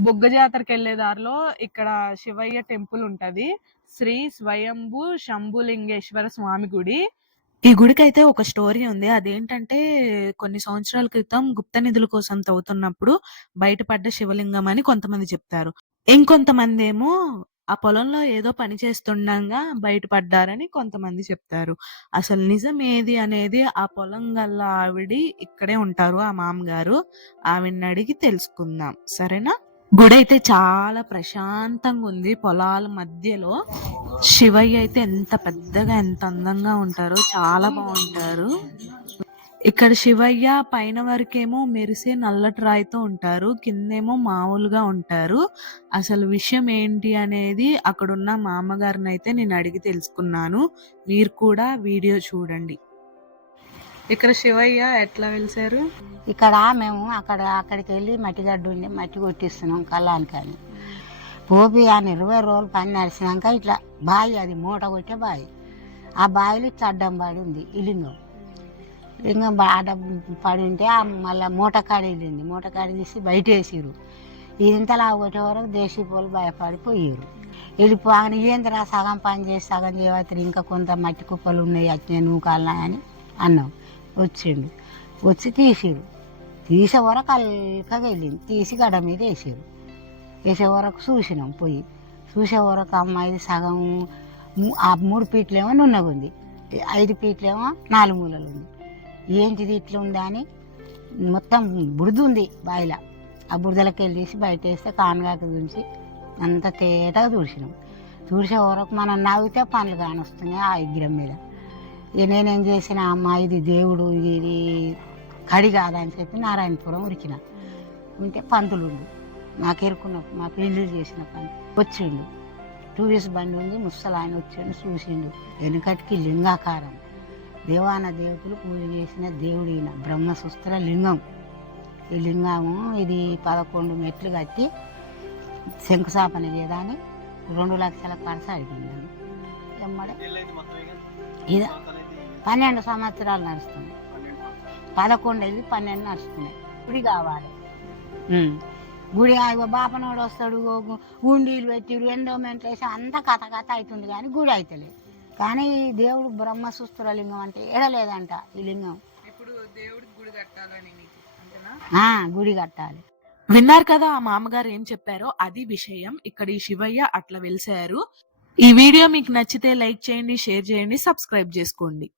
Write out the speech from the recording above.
బుగ్గ జాతరకి వెళ్ళే దారిలో ఇక్కడ శివయ్య టెంపుల్ ఉంటది. శ్రీ స్వయంభు శంభులింగేశ్వర స్వామి గుడి. ఈ గుడికి అయితే ఒక స్టోరీ ఉంది. అదేంటంటే కొన్ని సంవత్సరాల క్రితం గుప్త నిధుల కోసం తవ్వుతున్నప్పుడు బయటపడ్డ శివలింగం అని కొంతమంది చెప్తారు. ఇంకొంతమంది ఏమో ఆ పొలంలో ఏదో పని చేస్తుండగా బయటపడ్డారని కొంతమంది చెప్తారు. అసలు నిజం ఏది అనేది ఆ పొలం గల్ల ఆవిడి ఇక్కడే ఉంటారు ఆ మామగారు. ఆవిడని అడిగి తెలుసుకుందాం. సరేనా? గుడి అయితే చాలా ప్రశాంతంగా ఉంది పొలాల మధ్యలో శివయ్య అయితే ఎంత పెద్దగా ఎంత అందంగా ఉంటారో చాలా బాగుంటారు. ఇక్కడ శివయ్య పైన వరకేమో మెరిసే నల్లటి రాయితో ఉంటారు. కిందేమో మామూలుగా ఉంటారు. అసలు విషయం ఏంటి అనేది అక్కడున్న మామగారిని అయితే నేను అడిగి తెలుసుకున్నాను. మీరు కూడా వీడియో చూడండి. ఇక్కడ శివయ్య ఎట్లా వెలిసారు? ఇక్కడ మేము అక్కడ అక్కడికి వెళ్ళి మట్టి గడ్డ ఉండి మట్టి కొట్టిస్తున్నాం కళ్ళానికి అని పోపి ఆయన ఇరవై రోజులు పని నడిచినాక ఇట్లా బావి అది మూట కొట్టే బావి ఆ బావిలో ఇట్లా అడ్డం పడి ఉంది ఇలింగం లింగం. లింగం అడ్డం పడి ఉంటే ఆ మళ్ళీ మూటకాడ వెళ్ళింది మూటకాడ తీసి బయట వేసిరు ఇంతలా కొట్టే వరకు దేశీ పోలు భయపడిపోయారు వెళ్ళిపోగానే ఏందిరా సగం పని చేసి సగం చేయవద్దు ఇంకా కొంత మట్టి కుప్పలు ఉన్నాయి అట్నే నూకాలనా అని అన్నాం. వచ్చిండు. వచ్చి తీసిరు తీసే వరకు అల్కగా వెళ్ళింది. తీసి గడ మీద వేసారు వేసే వరకు చూసినాం పోయి. చూసే వరకు అమ్మాయి సగం ఆ మూడు పీట్లేమో నున్నగా ఉంది ఐదు పీట్లేమో నాలుగు మూలలు ఉంది ఏంటిది ఇట్లా ఉందా అని మొత్తం బురద ఉంది బాయిల. ఆ బురదలకి వెళ్ళి తీసి బయట వేస్తే కానగాక చూసి అంత తేటగా చూసినాం చూసే వరకు మనం నవ్వితే పనులు కానొస్తున్నాయి ఆ విగ్రహం మీద. నేనేం చేసిన? అమ్మ ఇది దేవుడు ఇది కడి కాదని చెప్పి నారాయణపురం ఉరికిన. ఉంటే పంతులు ఉండు మాకు ఎరుకున్న మా పెళ్ళి చేసిన పని వచ్చిండు. టూ బండి ఉంది ముసలు ఆయన వచ్చిండు చూసిండు. వెనుకటికి లింగాకారం. దేవాన దేవతలు పూజ చేసిన దేవుడు ఈయన. బ్రహ్మసుస్త్ర లింగం. ఈ లింగము ఇది పదకొండు మెట్లు కట్టి శంకుస్థాపన చేయదాని రెండు లక్షల ఖర్చు అడిగింది నన్ను. ఎమ్మడే ఇది. పన్నెండు సంవత్సరాలు నడుస్తున్నాయి పదకొండు వెళ్ళి పన్నెండు నడుస్తున్నాయి. గుడి కావాలి. గుడి బాపనోడు వస్తాడు ఓ ఉండీలు పెట్టిరు ఎండోమెంట్లు వేసి అంత కథ కథ అవుతుంది కానీ గుడి అవుతలేదు కానీ ఈ దేవుడు బ్రహ్మసుస్తుర లింగం అంటే ఏడలేదంట ఈ లింగం. ఇప్పుడు దేవుడికి గుడి కట్టాలని గుడి కట్టాలి. విన్నారు కదా ఆ మామగారు ఏం చెప్పారో? అది విషయం. ఇక్కడ ఈ శివయ్య అట్లా వెలిసారు. ఈ వీడియో మీకు నచ్చితే లైక్ చేయండి షేర్ చేయండి సబ్స్క్రైబ్ చేసుకోండి.